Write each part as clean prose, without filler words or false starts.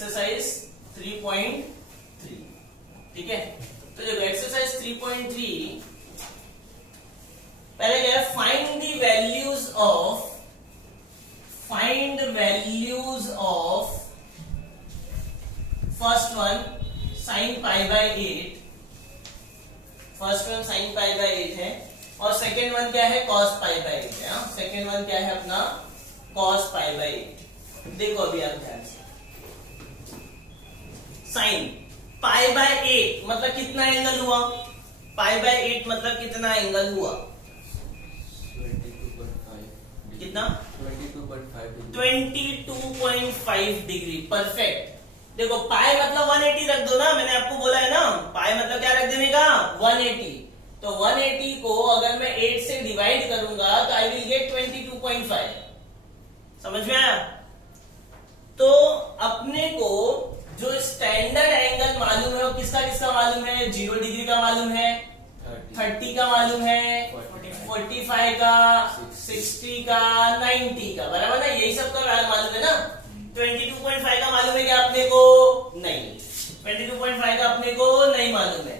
Exercise 3.3, ठीक है। तो देखो एक्सरसाइज 3.3 पहले क्या है, find the values of first one sine pi by 8, first one sine pi by 8 है, और सेकेंड वन क्या है, कॉस पाई बाय 8 है। सेकेंड वन क्या है अपना, कॉस पाई बाय 8। देखो अभी आप ध्यान से, साइन पाई बाय 8 मतलब कितना एंगल हुआ, पाई बाय 8 मतलब कितना एंगल हुआ, 22.5 कितना, 22.5 डिग्री। परफेक्ट। देखो पाई मतलब 180 रख दो ना, मैंने आपको बोला है ना, पाई मतलब क्या रख देने का, 180। तो 180 को अगर मैं 8 से डिवाइड करूंगा तो आई विल गेट 22.5। समझ में आया। तो अपने को जो स्टैंडर्ड एंगल मालूम है वो किसका किसका मालूम है, 0 डिग्री का मालूम है, 30 का मालूम है, 45 का, 60 का, 90 का, बराबर ना, यही सब का मालूम है ना। 22.5 का मालूम है क्या अपने को, नहीं, 22.5 का अपने को नहीं मालूम है।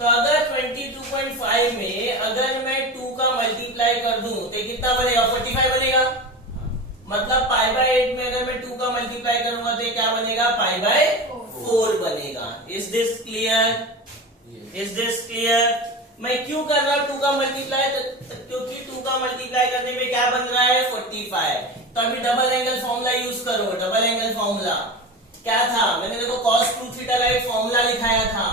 तो अगर 22.5 में अगर मैं 2 का मल्टीप्लाई कर दूं तो कितना बनेगा, 45 बनेगा। मतलब पाई बाय 8 में अगर मैं 2 का मल्टीप्लाई करूंगा तो क्या बनेगा, पाई बाय 4 बनेगा। Is this clear, is this clear. मैं क्यों कर रहा हूं 2 का मल्टीप्लाई, क्योंकि 2 का मल्टीप्लाई करने में क्या बन रहा है, 45। तो अभी डबल एंगल फॉर्मूला यूज करो। डबल एंगल फॉर्मूला क्या था, मैंने देखो cos 2 थीटा का एक फॉर्मूला लिखाया था,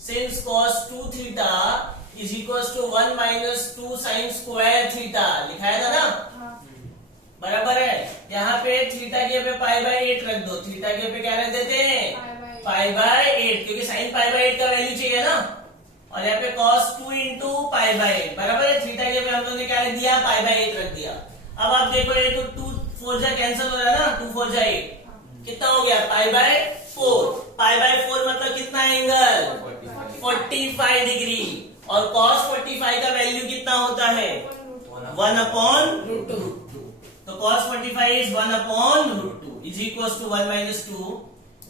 since cos 2 theta is equal to 1 minus 2 sine square theta, लिखाया था ना, बराबर है। यहाँ पे थीटा के पे पाई बाय 8 रख दो, थीटा के पे क्या रख देते हैं, पाई बाय 8, क्योंकि साइन पाई बाय 8 का वैल्यू चाहिए ना, और यहाँ पे cos 2 इंटू पाई बाय 8, बराबर है। थीटा के पे हम लोगों ने क्या रख दिया, पाई बाय 8 रख दिया। अब आप देखो ये तो 2 4 जा कैंसिल हो रहा है ना, 2 4 जा 8, कितना हो गया, पाई बाय 4। पाई बाय 4 मतलब कितना एंगल, 45 डिग्री, और cos 45 का वैल्यू कितना होता है, 1/√2। तो cos 45 is 1/√2 is equal to 1 minus 2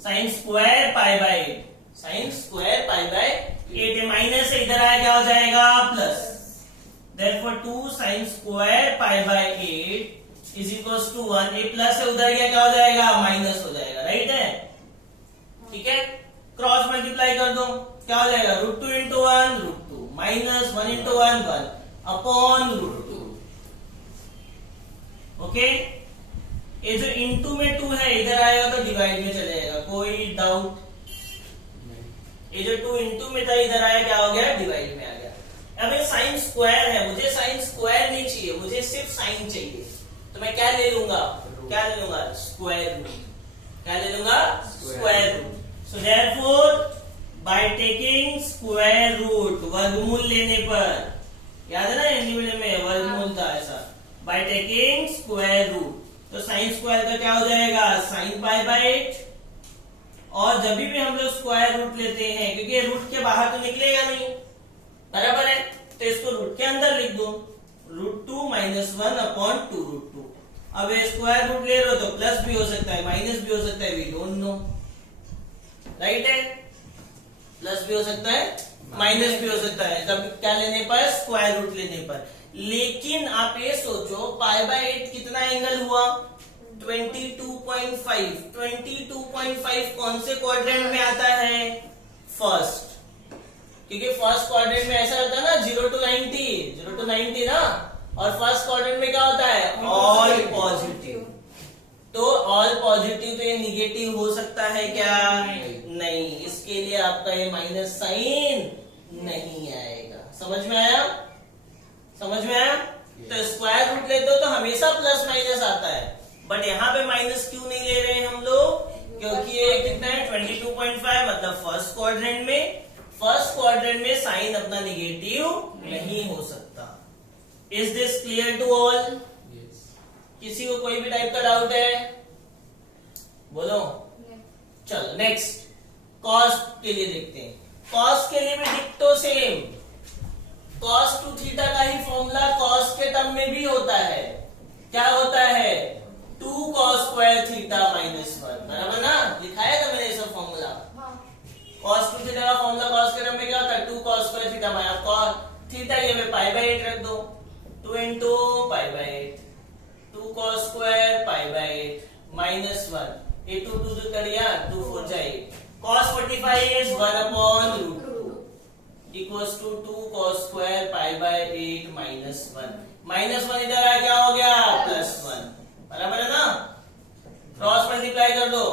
sine square pi by 8, sine square pi by 8 minus से इधर आया क्या हो जाएगा, plus. Therefore 2 sin square pi by 8 is equal to 1, ए प्लस से उधर गया क्या हो जाएगा, माइनस हो जाएगा, राइट है, ठीक है। क्रॉस मल्टीप्लाई कर दो, क्या हो जाएगा, √2 into 1 √2 minus 1 into 1 1 upon √2। Okay, ये जो इंटू में 2 है इधर आएगा तो डिवाइड में चले जाएगा, कोई डाउट। ये जो 2 इंटू में था इधर आया क्या हो गया, डिवाइड में आ गया। अब ये साइन स्क्वायर है, मुझे साइन स्क्वायर नहीं चाहिए, मुझे सिर्फ साइन चाहिए, तो मैं क्या ले लूंगा, क्या ले लूंगा, स्क्वायर रूट। क्या ले लूंगा, square root. So therefore by taking square root, वर्गमूल लेने पर, याद है ना हिंदी मीडियम में वर्गमूल था ऐसा, बाय टेकिंग स्क्वायर रूट, तो साइन स्क्वायर का क्या हो जाएगा, साइन पाई बाय 8। और जब भी हम लोग स्क्वायर रूट लेते हैं, क्योंकि रूट के बाहर तो निकलेगा नहीं, बराबर है, तो इसको रूट के अंदर लिख दो, √2 माइनस 1 अपॉन 2 √2। अब स्क्वायर रूट ले रहे हो तो प्लस भी हो सकता है, माइनस भी हो सकता है, वी डोंट नो, राइट है, प्लस भी हो सकता है, माइनस भी हो सकता है, तब क्या लेने पर, स्क्वायर रूट लेने पर। लेकिन आप ये सोचो पाई बाय 8 कितना एंगल हुआ, 22.5। 22.5 कौन से क्वाड्रेंट में आता है, फर्स्ट, क्योंकि फर्स्ट क्वाड्रेंट में ऐसा होता है ना 0 to 90 ना, और फर्स्ट क्वाड्रेंट में क्या होता है, ऑल पॉजिटिव। तो ऑल पॉजिटिव तो ये निगेटिव हो सकता है क्या, नहीं, इसके लिए आपका ये माइनस साइन नहीं आएगा। समझ में आया, समझ में आया। तो स्क्वायर रूट लेते हो तो हमेशा प्लस माइनस आता है, बट यहाँ पे माइनस क्यों नहीं ले रहे हैं हम लोग, क्योंकि ये कितना है 22.5, मतलब फर्स्ट क्वाड्रेंट में, फर्स्ट क्वाड्रेंट में साइन अपना निगेटिव नहीं हो सकता। Is this clear to all? किसी को कोई भी टाइप का डाउट है, बोलो। चलो नेक्स्ट कॉस के लिए देखते हैं। कॉस के लिए भी डिक्टो सेम, cos 2 थीटा का ही फॉर्मूला cos के टर्म में भी होता है। क्या होता है, 2 cos स्क्वायर थीटा माइनस 1, बराबर ना, लिखाया था cos 2 थीटा का फॉर्मूला cos के टर्म में क्या होता है 2 cos square theta bye cos theta ये में पाई बाय 8 रख दो 2 into pi by 8 2 cos square pi by 8 minus 1 ये 2 2 कर दिया 2 4 जाए cos 45 is 1 upon root 2 equals to 2 cos square pi by 8 minus 1 इधर आया क्या हो गया प्लस 1 बराबर है ना क्रॉस मल्टीप्लाई कर दो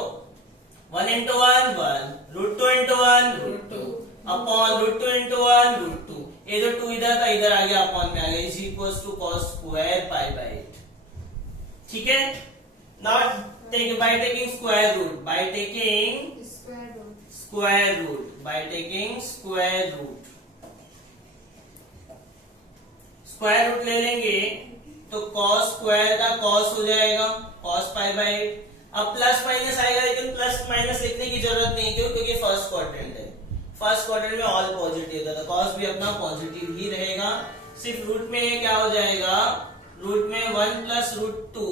1 into 1 1 root 2 into 1 root 2 upon root 2 into 1 root 2 ये जो 2 इधर था इधर आ गया अपॉन में आ गया is equals to cos square pi by 8 ठीक है not take by taking square root by taking square root by taking square root square root ले लेंगे तो cos स्क्वायर का cos हो जाएगा cos पाई बाय 8 अब प्लस माइनस आएगा लेकिन प्लस माइनस लिखने की जरूरत नहीं क्यों क्योंकि फर्स्ट क्वाड्रेंट है फर्स्ट क्वाड्रेंट में ऑल पॉजिटिव था तो cos भी अपना पॉजिटिव ही रहेगा सिर्फ रूट में क्या हो जाएगा रूट में 1 प्लस रूट 2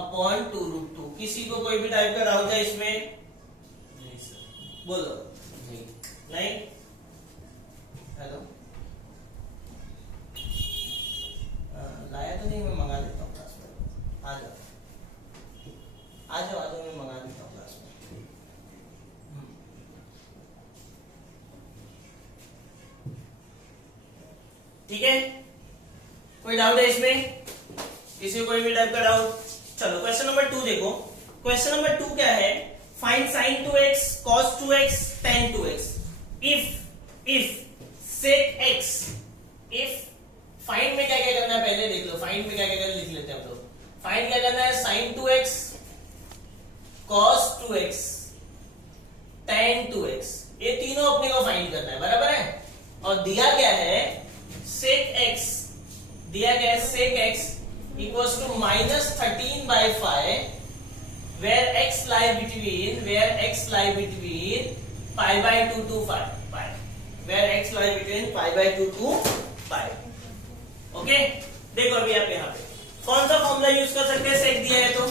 अपॉन 2 रूट 2 किसी को कोई भी टाइप का डाउट है इसमें नहीं सर बोलो नहीं हेलो लाया तो नहीं मैं मंगा देता हूँ क्लास में आ जाओ मैं मंगा देता हूँ क्लास में ठीक है कोई डाउट है इसमें किसी को कोई भी टाइप का डाउट चलो क्वेश्चन नंबर 2 देखो क्वेश्चन नंबर 2 क्या है find sin 2x cos 2x tan 2x if sec x if find में क्या क्या करना है पहले देख लो फाइंड में क्या क्या करना लिख लेते हैं हम लोग फाइंड क्या करना है sin 2x cos 2x tan 2x ये तीनों अपने को फाइंड करना है बराबर है और दिया क्या है sec x दिया गया है sec x equals to -13 by 5 where x lie between pi by 2 to pi where x lie between pi by 2 to pi okay देखो अभी आप यहाँ पे कौन सा फॉर्मूला यूज कर सकते हैं sec दिया है तो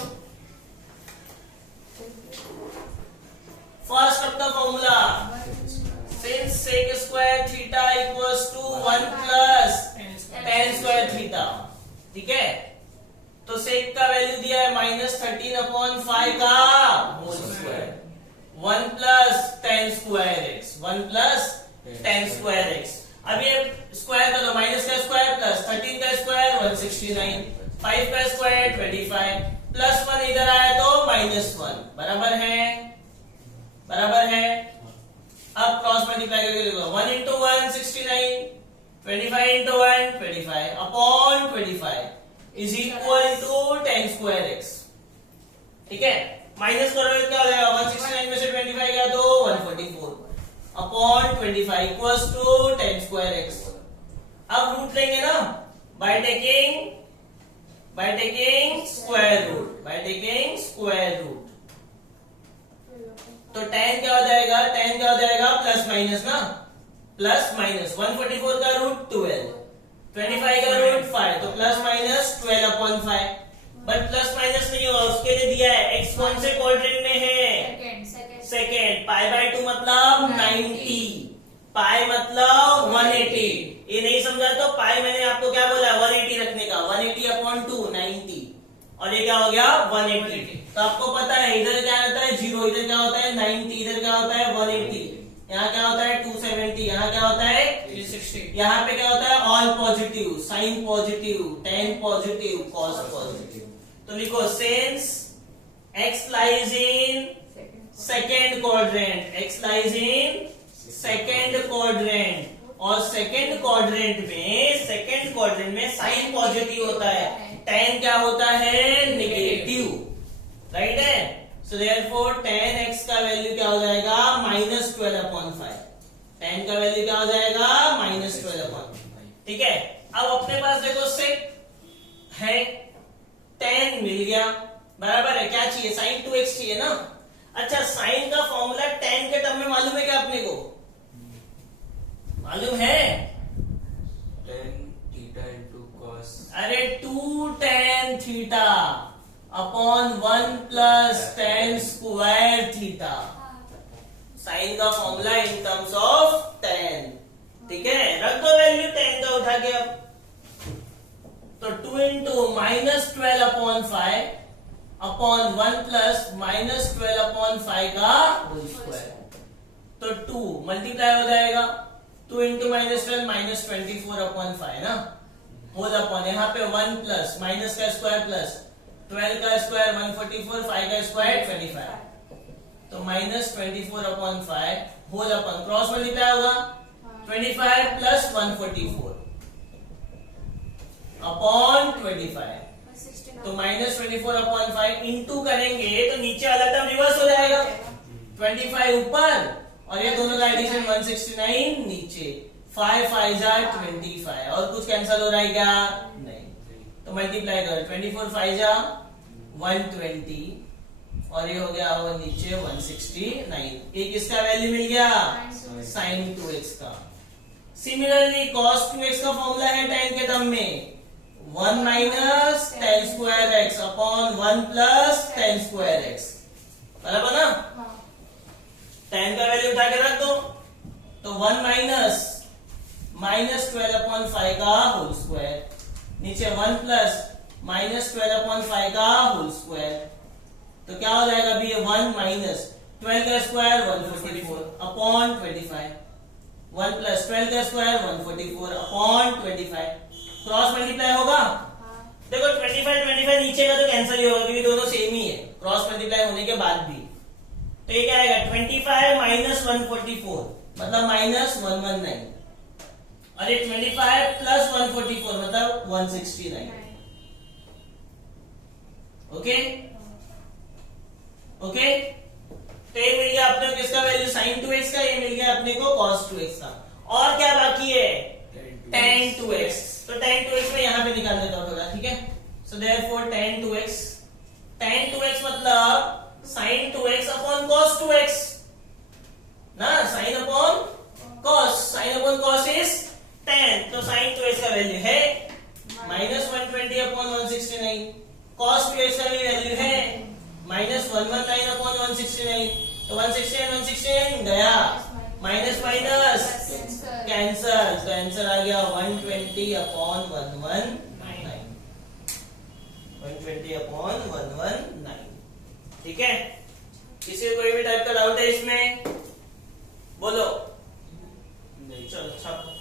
first of the formula since sec square theta equals to 1 plus tan square theta ठीक है तो sec का वैल्यू दिया है -13 अपॉन 5 का whole square 1 plus tan square x 1 plus tan square x अब ये स्क्वायर कर दो माइनस का स्क्वायर प्लस 13 का स्क्वायर 169 5 का स्क्वायर 25 प्लस 1 इधर आया तो -1 बराबर है अब क्रॉस मल्टीप्लाई करके देखो 1 into 1 69 25 into 1 25 upon 25 is equal to tan square x ठीक है माइनस करोगे क्या हो जाएगा 169 में से 25 गया तो 144 upon 25 equals to tan square x अब रूट लेंगे ना बाय टेकिंग स्क्वायर रूट तो tan क्या हो जाएगा प्लस माइनस ना प्लस माइनस 144 का रूट 12 25 का रूट 5 तो plus minus 12 upon 5 but plus minus नहीं होगा उसके लिए दिया है x कौन से क्वाड्रेंट में है सेकेंड पाई बाय 2 मतलब 90 पाई मतलब 180 ये नहीं समझा तो पाई मैंने आपको क्या बोला 180 रखने का 180 अपॉन 2 90 और ये क्या हो गया 180 तो आपको पता है इधर क्या होता है 0 इधर क्या होता है 90 इधर क्या होता है 180 यहाँ क्या होता है 270 यहाँ क्या होता है 360 यहाँ पे क्या होता है all positive sine positive tan positive cos positive तो लिखो since x lies in second quadrant x lies in second quadrant और सेकेंड क्वाड्रेंट में साइन पॉजिटिव होता है tan क्या होता है नेगेटिव राइट है सो देयरफॉर tan x का वैल्यू क्या हो जाएगा -12 अपॉन 5 tan का वैल्यू क्या हो जाएगा -12 अपॉन 5 ठीक है अब अपने पास देखो sec है tan मिल गया बराबर है क्या चाहिए sin 2x चाहिए ना अच्छा साइन का फॉर्मूला tan के टर्म में मालूम है क्या अपने को मालूम है tan थीटा into cos अरे 2 tan theta upon 1 plus tan square theta sine का formula in terms of tan, ठीक है। रख दो वैल्यू tan का उठा के अब, तो 2 into -12 upon 5 upon 1 plus -12 upon 5 का होल स्क्वायर, तो 2 मल्टीप्लाई हो जाएगा, 2 इंटू -12 -24 अपॉन 5 ना, होल अपॉन यहाँ पे 1 प्लस माइनस का स्क्वायर प्लस 12 का स्क्वायर 144, 5 का स्क्वायर 25, तो -24 upon 5 whole upon cross multiply होगा 25 प्लस 144 अपॉन 25, तो -24 अपॉन 5 इंटू करेंगे तो नीचे वाला टर्म रिवर्स हो जाएगा, 25 ऊपर और ये दोनों का एडिशन 169 नीचे, 5 5 जा 25 और कुछ कैंसिल हो रहा है क्या? नहीं, तो मल्टीप्लाई करो 24 5 जा 120 और ये हो गया वो नीचे 169, एक इसका वैल्यू मिल गया sin 2x का। सिमिलरली cos 2x का फॉर्मूला है tan के टर्म में 1 minus tan square x upon 1 plus tan square x, बराबर ना। tan का वैल्यू उठा के रख दो, तो 1 माइनस -12 अपॉन 5 का होल स्क्वायर, नीचे 1 प्लस -12 अपॉन 5 का होल स्क्वायर, तो क्या हो जाएगा अभी 1 माइनस 12 का स्क्वायर 144 अपॉन 25, 1 प्लस 12 का स्क्वायर 144 अपॉन 25, क्रॉस मल्टीप्लाई होगा, देखो 25 नीचे का तो कैंसिल ही होगा क्योंकि दोनों सेम ही है क्रॉस मल्टीप्लाई होने के बाद भी, तो ये क्या आएगा 25 माइनस 144 मतलब -119 और ये 25 प्लस 144 मतलब 169, ओके ओके। तो ये मिल गया अपने को किसका वैल्यू sin 2x का, ये मिल गया अपने को cos 2x का, और क्या बाकी है tan 2x, तो tan 2x में यहाँ पे निकाल देता हूँ थोड़ा, ठीक है। सो देयरफॉर tan 2x मतलब sin 2x upon cos 2x ना, sin upon cos is tan, तो sin 2x का वैल्यू है -120 अपॉन 169, cos 2x का भी वैल्यू है -119 अपॉन 169, तो 169 गया, माइनस माइनस कैंसर, तो आंसर आ गया 120 अपॉन 119, 120 अपॉन 119, ठीक है। किसी को कोई भी टाइप का डाउट है इसमें बोलो, चलो छापो।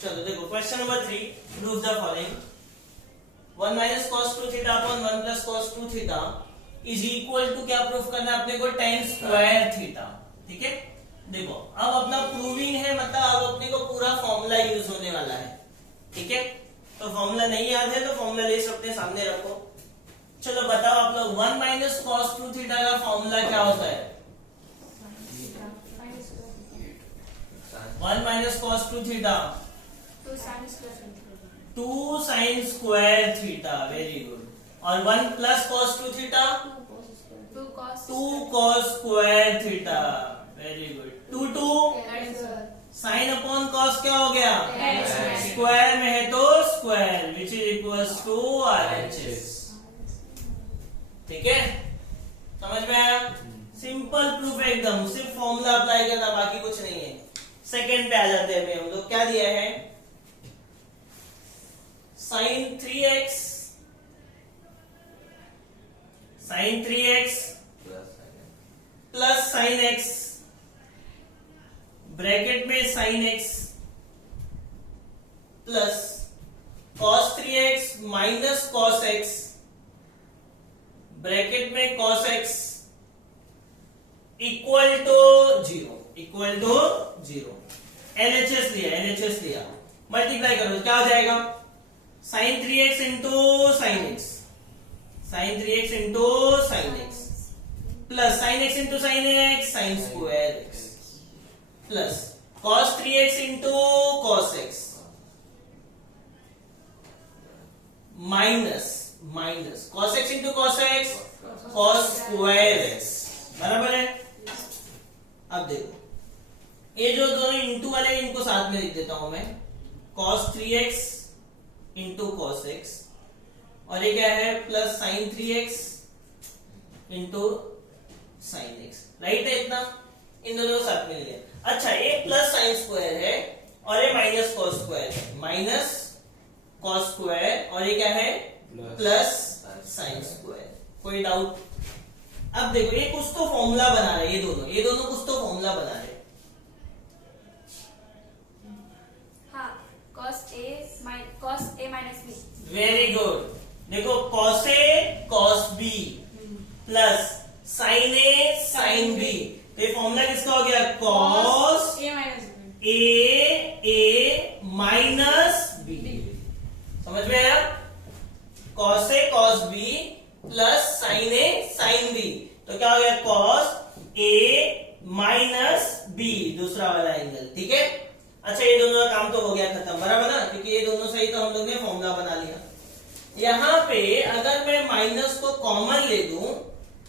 चलो देखो question number 3, prove the following, 1 minus cos 2 theta upon 1 plus cos 2 theta is equal to, क्या प्रूफ करना है अपने को, tan स्क्वायर थीटा, ठीक है। देखो अब अपना प्रूविंग है, मतलब अब अपने को पूरा फॉर्मूला यूज होने वाला है, ठीक है। तो फॉर्मूला नहीं याद है तो फॉर्मूला ले सकते हैं, सामने रखो। चलो बताओ आप लोग 1 माइनस cos 2 थीटा का फॉर्मूला क्या होता है? 1 minus cos 2 theta 2 sin square theta, very good, और 1 plus cos 2 theta 2 cos square theta, very good, 2 sin upon cos क्या हो गया, स्क्वायर में है तो square which is equals to RHS, ठीक है। समझ में आया? सिंपल प्रूफ एकदम, सिर्फ फॉर्मूला अप्लाई करना, बाकी कुछ नहीं है। सेकंड पे आ जाते हैं हम लोग, क्या दिया है, sin 3x प्लस sin x ब्रैकेट में sin x plus cos 3x minus cos x bracket में cos x equal to 0, LHS लिया, मल्टीप्लाई करो क्या हो जाएगा, sin 3x into sin x plus sin x into sin x sin square x plus cos 3x into cos x minus cos x into cos x cos square x, बराबर है। अब देखो ये जो दोनों इंटू वाले इनको साथ में लिख देता हूं मैं, cos 3x into cos x, और ये क्या है plus sin 3x into sin x, right है इतना, इन दोनों को साथ में लिया। अच्छा ये प्लस साइन स्क्वायर है और ये माइनस कॉस स्क्वायर है, माइनस कॉस स्क्वायर और ये क्या है प्लस साइन स्क्वायर। कोई डाउट? अब देखो ये कुछ तो फॉर्मूला बना रहे हैं, ये दोनों कुछ तो फॉर्मूला बना रहे हैं। हाँ, cos a minus b। Very good. देखो cos a cos b plus sin a sin b, तो ये फॉर्मूला किसका हो गया? cos a minus b। समझ में आया? cos a cos b plus sin a sin b, तो क्या हो गया? cos a माइनस b, दूसरा वाला एंगल। ठीक है। अच्छा ये दोनों का काम तो हो गया खत्म, बराबर ना, क्योंकि ये दोनों सही तो हम लोग ने फॉर्मूला बना लिया। यहाँ पे अगर मैं माइनस को कॉमन ले दूं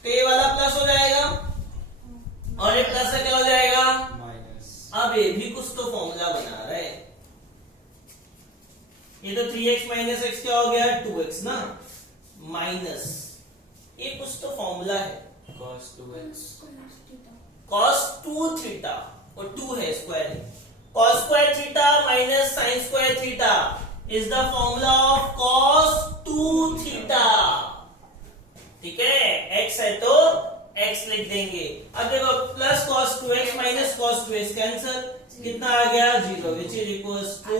तो ये वाला प्लस हो जाएगा और ये प्लस से क्या हो जाएगा? माइनस। अब ये भी कुछ तो फॉर्मूला बना रहे हैं। ये तो 3x माइनस x क्या हो गया? 2x ना, माइनस ये कुछ तो फॉर्मूला है, cos 2x cos 2 थीटा, और 2 है स्क्वायर है, cos square theta minus sine square theta is the formula of cos 2 theta. ठीक है, x है तो x लिख देंगे। अब देखो plus cos 2x minus cos 2x cancel, कितना आ गया? 0, which is equals to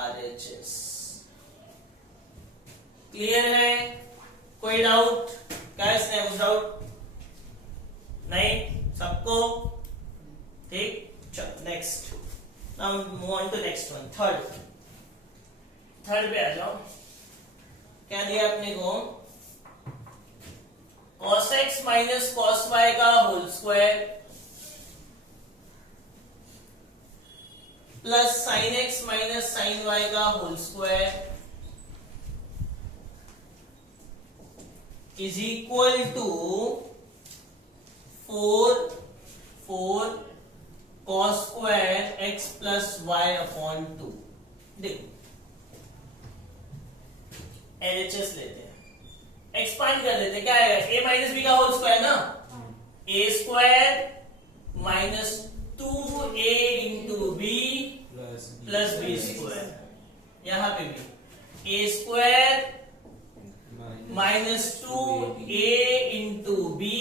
RHS। Clear है? कोई डाउट? क्या इसमें कुछ डाउट नहीं सबको? ठीक, चलो next, now move on to next one, third पे आ जाओ। क्या दिया अपने को? cos x minus cos y का whole square plus sin x minus sin y का whole square is equal to 4 cos square x plus y upon 2। देखो LHS लेते हैं, एक्सपांड कर देते हैं, क्या आएगा? a माइनस बी का होल स्क्वायर ना, a square minus 2a into b plus b square, यहां पे भी a square minus 2a into b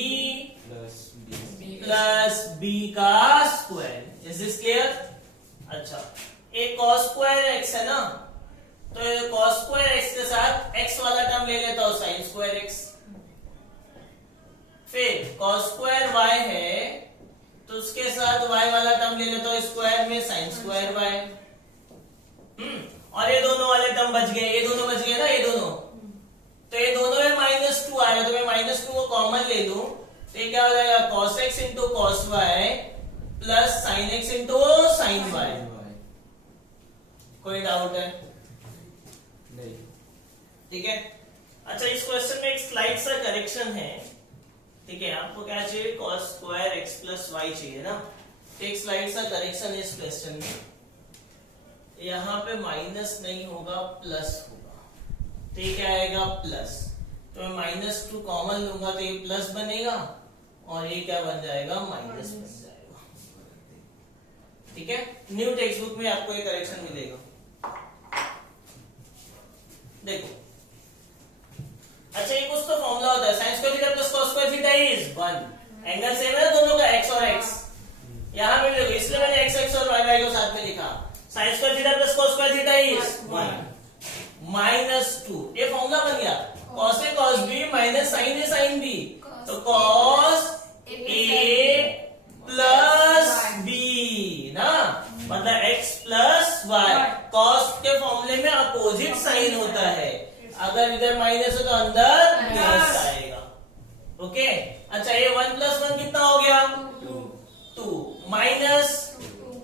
plus b का स्क्वायर। Is this clear? अच्छा एक cos स्क्वायर x है ना, तो cos स्क्वायर x के साथ x वाला टर्म ले लेता हूं sin स्क्वायर x, फिर cos स्क्वायर y है तो उसके साथ y वाला टर्म ले लेता हूं स्क्वायर में sin स्क्वायर y। और ये दोनों वाले टर्म बच गए, ये दोनों बच गए ना, ये दोनों, तो ये दोनों में -2 आ रहा है, तो मैं -2 को कॉमन ले लूं तो ये क्या हो जाएगा? cos x into cos y plus sin x into sin y। कोई डाउट है? नहीं। ठीक है। अच्छा इस क्वेश्चन में एक स्लाइड सा करेक्शन है। ठीक है, आपको क्या चाहिए? cos square x plus y चाहिए ना, तो एक स्लाइड सा करेक्शन है इस क्वेश्चन में। यहाँ पे माइनस नहीं होगा, प्लस होगा, तो ये क्या आएगा? प्लस, तो मैं -2 कॉमन लूंगा तो ये प्लस बनेगा और ये क्या बन जाएगा? माइनस बन जाएगा। ठीक है, न्यू टेक्स्ट बुक में आपको ये करेक्शन मिलेगा। देखो अच्छा ये कुछ तो फॉर्मूला होता है, sin square theta plus cos square theta is 1। Angle same है ना दोनों का, x और x, यहां पे देखो इसलिए मैंने x और y को साथ में लिखा। sin square theta plus cos square theta is 1 -2, ये फॉर्मूला बन गया। cos a cos b minus sin a sin b, तो cos a प्लस b ना, मतलब x प्लस y। cos के फॉर्मूले में अपोजिट साइन होता है, अगर इधर माइनस हो तो अंदर प्लस आएगा। ओके, अच्छा ये 1 + 1 कितना हो गया? 2 minus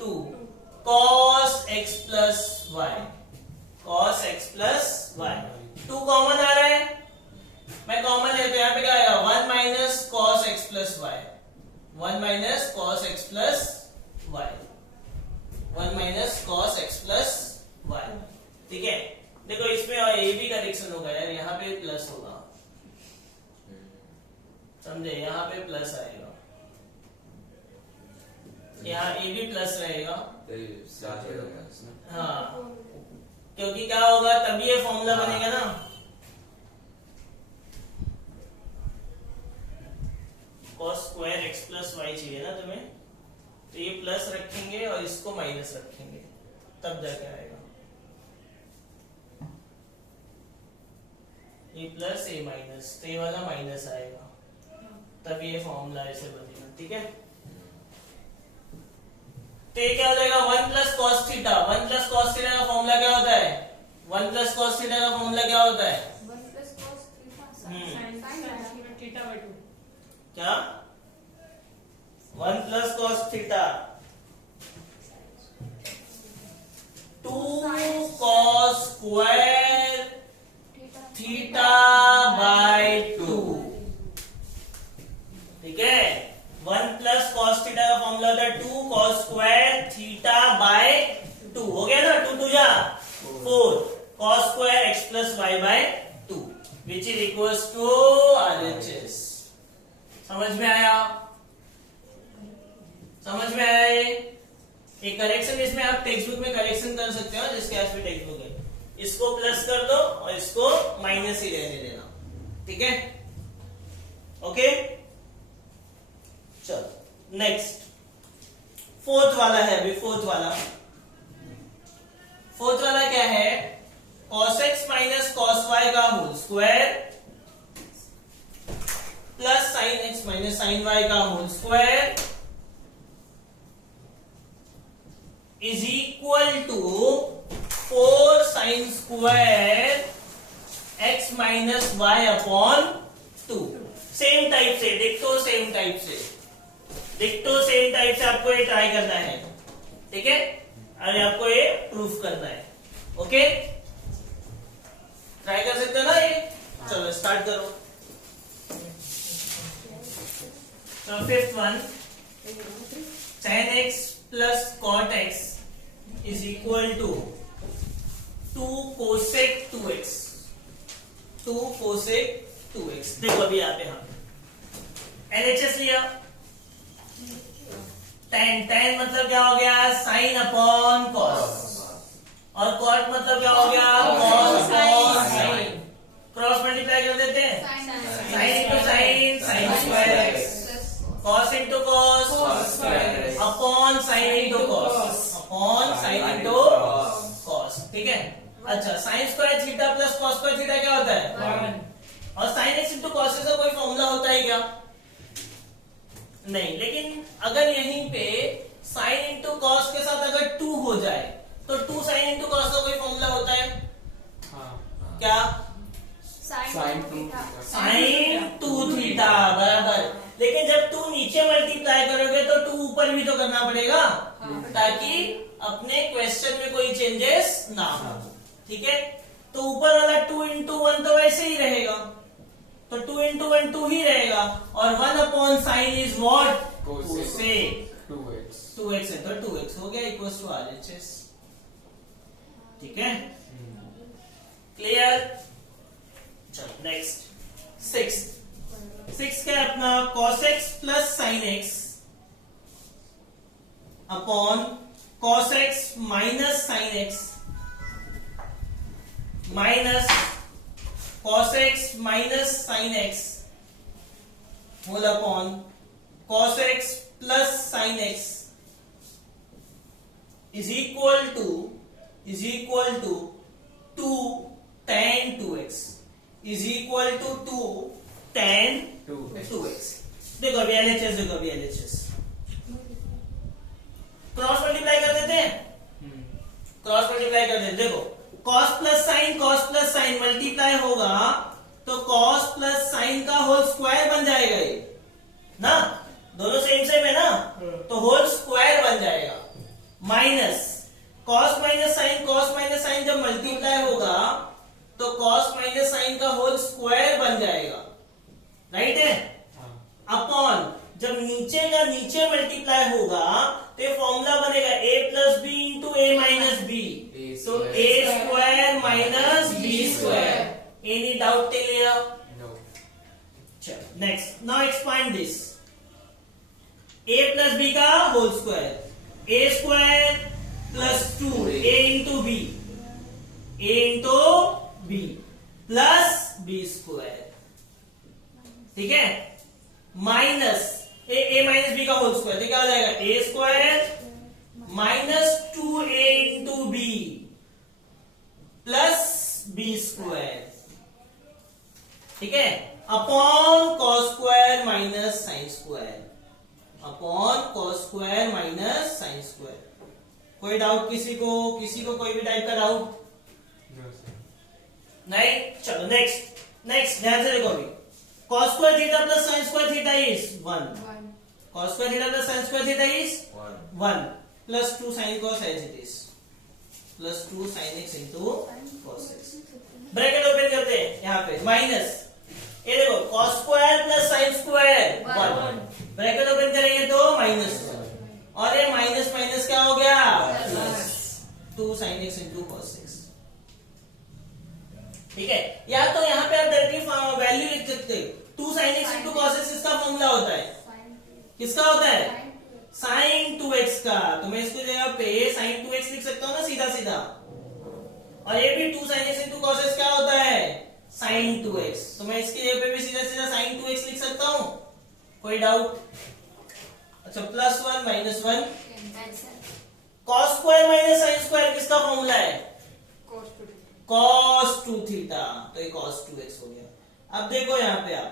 2 cos x plus y, cos x plus y, 2 common आ रहा है, मैं कॉमन लेते यहाँ पे क्या आएगा? 1 minus cos x plus y, 1 minus cos x plus 1 minus cos x plus y. ठीक है, देखो इसमें और ये भी करेक्शन होगा यार, यहाँ पे प्लस होगा, समझे, यहाँ पे प्लस आएगा, यहाँ ए भी प्लस रहेगा। हाँ, क्योंकि क्या होगा, तभी ये फॉर्मूला बनेगा ना। Cos square x plus y चाहिए ना तुम्हें, तो ये प्लस रखेंगे और इसको माइनस रखेंगे, तब जाके आएगा ये प्लस ए माइनस, तो ये वाला माइनस आएगा, तब ये फॉर्मूला ऐसे बनेगा। ठीक है, तो ये क्या हो जाएगा, 1 plus cos theta. 1 plus cos theta का फॉर्मूला क्या होता है, 1 प्लस कॉस थीटा का फॉर्मूला क्या होता है, 1 plus cos theta sin theta by 2। क्या, 1 plus cos theta 2 cos square theta by 2। ठीक है, 1 प्लस कॉस थीटा का फॉर्मूला होता है 2 कॉस स्क्वायर थीटा बाय 2। हो गया ना, 2 2 जा 4 cos square x plus y by 2 which is equals to RHS। समझ में आया, समझ में आया ये करेक्शन, इसमें आप टेक्स्ट बुक में करेक्शन कर सकते हो, जिसके पास भी टेक्स्ट बुक है, इसको प्लस कर दो और इसको माइनस ही रहने देना। ठीक है, ओके, चलो नेक्स्ट, फोर्थ वाला है अभी, फोर्थ वाला क्या है, cos x minus cos y का whole square plus sin x minus sin y का whole square is equal to 4 sin square x minus y upon 2। Same type से डिक्टो, सेम टाइप से आपको ये ट्राई करना है। ठीक है, और आपको ये प्रूफ करना है। ओके, ट्राई कर सकते हो ना ये, चलो स्टार्ट करो। तो fifth one, sin x plus cot x is equal to 2 cosec 2x। 2 cosec 2x। देखो अभी यहाँ पे हम LHS लिया, tan मतलब क्या हो गया, साइन अपॉन कॉस, और कॉट मतलब क्या हो गया, कॉस साइन, क्रॉस मल्टीप्लाई कर देते हैं, sine into sine, sine square x, cos into cos upon sine into cos, upon sine into cos. ठीक है, अच्छा, sign square theta plus cos square theta क्या होता है, और साइन एक्स इंटू कॉस का कोई फॉर्मूला होता है क्या, नहीं। लेकिन अगर यहीं पे साइन इंटू कॉस के साथ अगर 2 हो जाए तो 2 साइन इंटू कॉस का कोई फॉर्मूला होता है, क्या, sin 2 थीटा बराबर। लेकिन जब 2 नीचे मल्टीप्लाई करोगे तो 2 ऊपर भी तो करना पड़ेगा, ताकि अपने क्वेश्चन में कोई चेंजेस ना हो। ठीक है, तो ऊपर वाला 2 इंटू 1 तो वैसे ही रहेगा, तो 2 इंटू 1 2 ही रहेगा, और 1 upon sine is what, cosec 2x है, तो 2x हो गया इक्वल्स टू RHS। ठीक है, क्लियर। चलो नेक्स्ट, सिक्स क्या है अपना, cos x plus sin x upon cos x minus sin x minus cos x minus sin x whole upon cos x plus sin x is equal to 2 tan 2x is equal to 2 tan 2x। देखो अभी LHS, देखो अभी LHS cross multiply कर देते हैं, cross multiply कर देते हैं। देखो cos प्लस साइन मल्टीप्लाई होगा तो cos प्लस साइन का होल स्क्वायर बन जाएगा ये ना, दोनों सेम है ना, तो होल स्क्वायर बन जाएगा, माइनस cos माइनस साइन जब मल्टीप्लाई होगा तो cos माइनस साइन का होल स्क्वायर बन जाएगा, राइट है, अपॉन जब नीचे का नीचे मल्टीप्लाई होगा तो ये फॉर्मूला बनेगा a plus b next now expand this a plus b का whole square a square plus 2a into b plus b square, ठीक है, माइनस ए माइनस बी का होल स्क्वायर, तो क्या हो जाएगा a square minus 2a into b plus b square, ठीक है, upon cos square minus sine square, upon cos square minus sine square. कोई डाउट किसी को कोई भी टाइप का डाउट नहीं? चलो नेक्स्ट ध्यान से देखो अभी, cos square theta plus sine square theta is 1, cos square theta plus sine square theta is 1 plus 2 sine cos as it is plus 2 sine x into cos x. Bracket open करते हैं यहाँ पे minus, ये देखो cos square plus sine square 1, bracket open करेंगे तो minus, और ये माइनस माइनस क्या हो गया plus 2 sine x into cos x, ठीक है। या तो यहाँ पे आप डायरेक्टली वैल्यू लिख सकते हो, 2 sine x into cos x इसका फॉर्मूला होता है, किसका होता है साइन 2x का, तो मैं इसको जगह पे साइन 2x लिख सकता हूँ ना सीधा सीधा, और ये भी 2 sine x into cos x क्या होता है साइन 2x, तो मैं इसकी जगह पे भी सीधा सीधा साइन 2x लिख सकता हूँ। कोई डाउट? अच्छा plus 1 minus 1, cos square minus sine square किसका फॉर्मूला है कॉस 2 थीटा, तो ये कॉस 2x हो गया। अब देखो यहाँ पे आप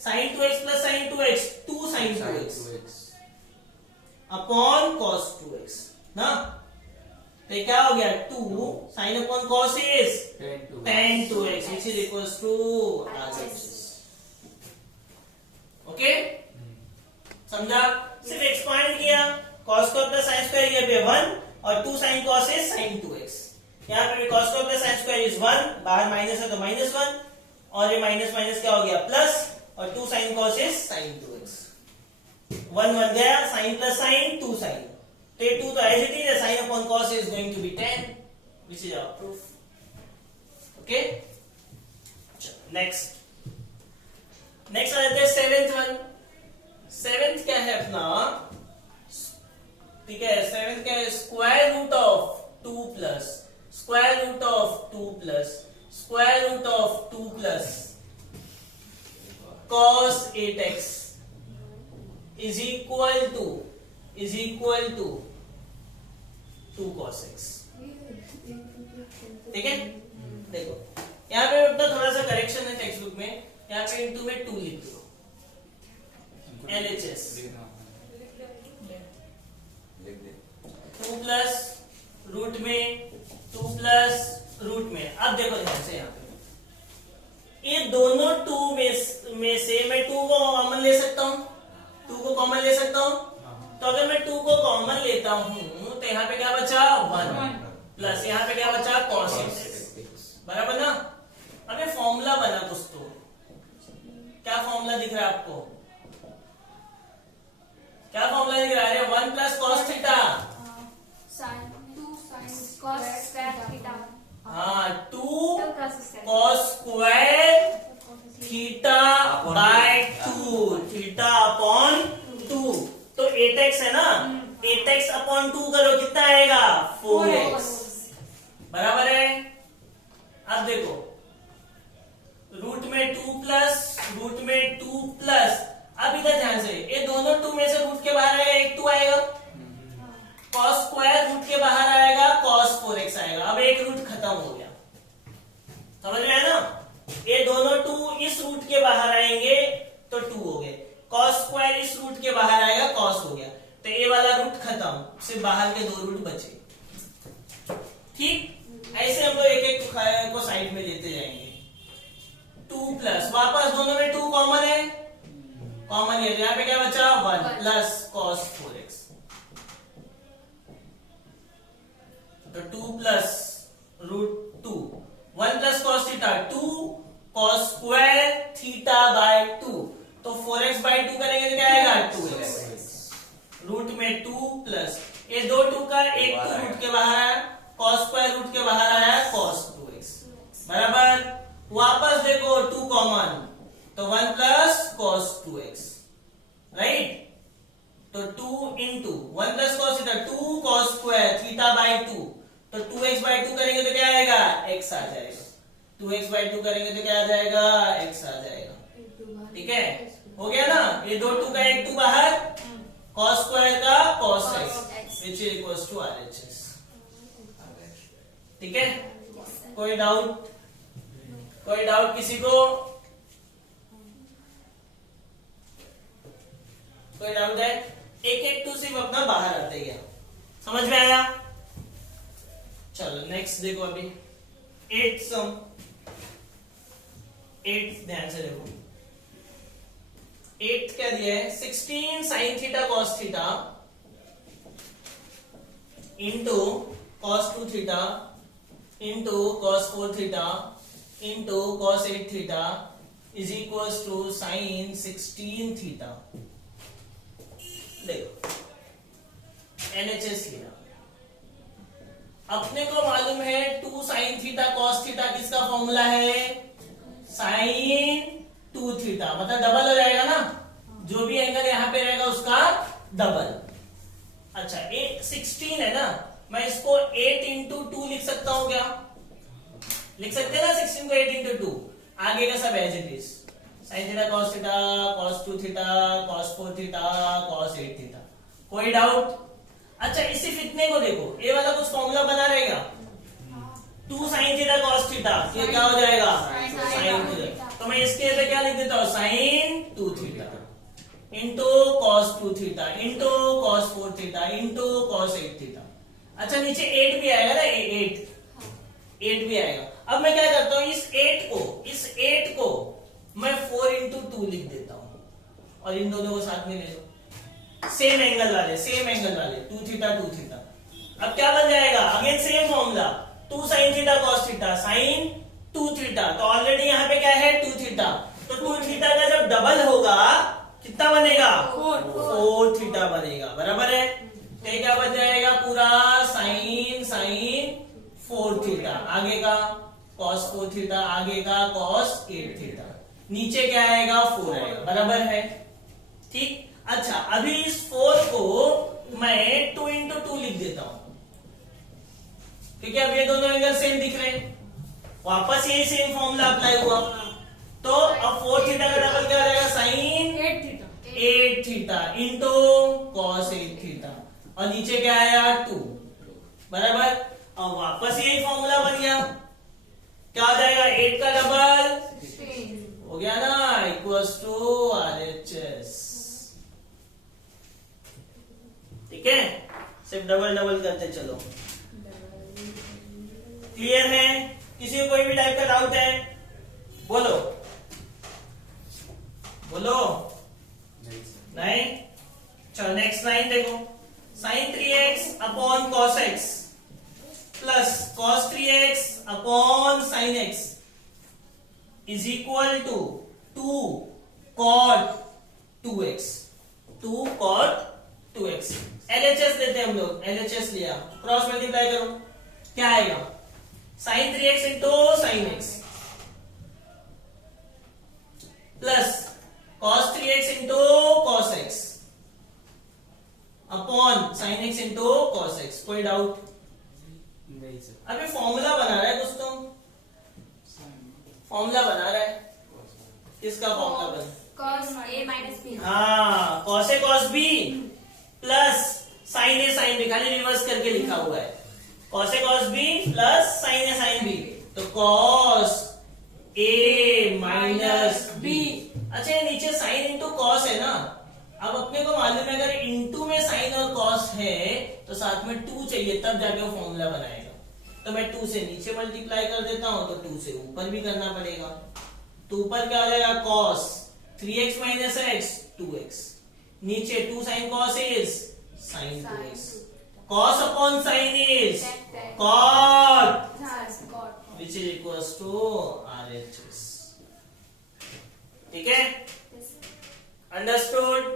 sine 2x plus sine 2x 2 sine 2x upon cos 2x ना, तो क्या हो गया 2 sine upon cos is tan 2x which is equals to RHS। Okay समझा? सिर्फ एक्सपांड किया, cos square plus sine square ये पे 1 और 2 sine cos is sine 2x, यहाँ पे भी cos square plus sine square is 1, बाहर माइनस है तो माइनस 1, और ये माइनस माइनस क्या हो गया प्लस, और 2 sine cos is sine 2x, 1 1 गया, साइन प्लस साइन 2 साइन, तो ये 2 तो as it is, sine upon cos is going to be 10 which is our proof। Okay next आ जाते हैं सेवेंथ वन। सेवेंथ क्या है अपना, ठीक है, सेवेंथ क्या है square root of 2 plus square root of 2 plus square root of 2 plus cos 8x is equal to 2 cos x, ठीक है। देखो यहाँ पे अपना थोड़ा सा करेक्शन है टेक्स्ट बुक में, यहाँ पे इनटू में 2 लिख दो LHS 2 प्लस रूट में 2 प्लस रूट में। अब देखो ध्यान से यहाँ पे ये दोनों 2 में से मैं 2 को कॉमन ले सकता हूँ, 2 को कॉमन ले सकता हूँ, तो अगर मैं 2 को कॉमन लेता हूँ तो यहाँ पे क्या बचा 1 प्लस यहाँ पे क्या बचा cos x, बराबर ना। अब ये फॉर्मूला बना दोस्तों, क्या फॉर्मूला दिख रहा है आपको, क्या फॉर्मूला दिख रहा है 1 प्लस cos थीटा, हाँ 2 cos square theta by 2, theta upon 2, तो 8x है ना, 8x अपॉन 2 करो कितना आएगा 4x, बराबर है। अब देखो रूट में 2 प्लस, अब इधर ध्यान से ये दोनों 2 में से रूट के बाहर आएगा, एक 2 आएगा, cos स्क्वायर रूट के बाहर आएगा cos 4x आएगा, अब एक रूट खत्म हो गया, समझ में आया ना। ये दोनों 2 इस रूट के बाहर आएंगे तो 2 हो गए, cos स्क्वायर इस रूट के बाहर आएगा cos हो गया, तो ये वाला रूट खत्म, सिर्फ बाहर के 2 रूट बचे। ठीक ऐसे हम लोग एक एक को साइड में लेते जाएंगे। 2 प्लस वापस दोनों में 2 कॉमन है, कॉमन है, यहाँ पे क्या बचा 1 प्लस cos 4x, तो 2 plus root 2 1 plus cos theta 2 cos square theta by 2, तो 4x बाय 2 करेंगे तो क्या आएगा 2x, रूट में 2 प्लस ये 2 का एक 2 रूट के बाहर आया, cos स्क्वायर रूट के बाहर आया cos 2x, बराबर। वापस देखो 2 कॉमन, तो 1 plus cos cos square theta by 2, तो 2x बाई 2 करेंगे तो क्या आएगा, x आ जाएगा। 2x बाई 2 करेंगे तो क्या आ जाएगा, x आ जाएगा। ठीक है, हो गया ना, ये दो 2 का एक 2 बाहर, cos स्क्वायर का cos x which is equals to RHS। ठीक है, कोई डाउट, कोई डाउट किसी को, कोई डाउट है? एक एक 2 सिर्फ अपना बाहर आते गया, समझ में आया? चलो नेक्स्ट देखो, अभी 8 सम, 8 ध्यान से देखो। 8 क्या दिया है, 16 sin theta cos theta into cos 2 theta into cos 4 theta into cos 8 theta is equals to sin 16 theta. देखो NHS लिया, अपने को मालूम है 2 sin थीटा cos थीटा किसका फॉर्मूला है, sin 2 थीटा, मतलब डबल हो जाएगा ना, जो भी एंगल यहां पे रहेगा उसका डबल। अच्छा 16 है ना, मैं इसको 8 इंटू 2 लिख सकता हूं क्या, लिख सकते हैं ना 16 को 8 इंटू 2, आगे का सब as it is, sin theta cos theta cos 2 theta cos 4 theta cos 8 theta. कोई डाउट? अच्छा इसी फितने को देखो, ये वाला कुछ फॉर्मूला बना रहेगा, 2 sin थीटा cos थीटा, ये क्या हो जाएगा, sin थीटा, तो मैं इसके लिए क्या लिख देता हूं, sin 2 theta into cos 2 theta into cos 4 theta into cos 8 theta. अच्छा नीचे 8 भी आएगा ना, 8 भी आएगा। अब मैं क्या करता हूं, इस 8 को मैं 4 इंटू 2 लिख देता हूं, और इन दोनों को साथ में ले लो, सेम एंगल वाले 2 थीटा 2 थीटा। अब क्या बन जाएगा, again same formula, 2 sin theta cos theta sin 2 theta, तो ऑलरेडी यहाँ पे क्या है 2 थीटा, तो 2 थीटा का जब डबल होगा कितना बनेगा, 4 थीटा बनेगा, बराबर है। तो ये क्या बन जाएगा पूरा, sin 4 थीटा, आगे का cos 4 थीटा, आगे का cos 8 थीटा, नीचे क्या आएगा 4 आएगा, बराबर है। ठीक, अच्छा अभी इस 4 को मैं 2 इंटू 2 लिख देता हूं, क्योंकि अब ये दोनों एंगल सेम दिख रहे हैं, वापस यही सेम फॉर्मूला अप्लाई हुआ, तो अब 4 थीटा का डबल क्या हो जाएगा, sin 8 theta into cos 8 theta, और नीचे क्या आया 2, बराबर। और वापस यही फॉर्मूला बन गया, क्या हो जाएगा, 8 का डबल हो गया ना, इक्वल्स टू RHS। ठीक है, सिर्फ डबल डबल करते चलो। क्लियर है? किसी को कोई भी टाइप का डाउट है, बोलो बोलो। नहीं, चलो नेक्स्ट लाइन देखो, sin 3x upon cos x plus cos 3x upon sin x is equal to 2 cot 2x, 2 cot 2x। LHS लेते हैं हम लोग, LHS लिया, क्रॉस मल्टीप्लाई करो, क्या आएगा, sin 3x into sin x plus cos 3x into cos x upon sin x into cos x। कोई doubt? नहीं सर, अभी फॉर्मूला बना रहा है कुछ, तो फॉर्मूला बना रहा है, किसका फॉर्मूला बना, cos a minus b। हाँ, cos a cos b plus sin a sin b, खाली रिवर्स करके लिखा हुआ है, cos a cos b plus sin a sin b, तो cos a माइनस b। अच्छा ये नीचे sin इंटू cos है ना, अब अपने को मालूम है अगर इंटू में sin और cos है तो साथ में 2 चाहिए, तब जाके वो फॉर्मूला बनाएगा, तो मैं 2 से नीचे मल्टीप्लाई कर देता हूं, तो 2 से ऊपर भी करना पड़ेगा, तो ऊपर क्या हो जाएगा, cos 3x minus x 2x, नीचे 2 sin cos is sin 2x, cos upon sin is cot which is equals to RHS। ठीक है, अंडरस्टूड?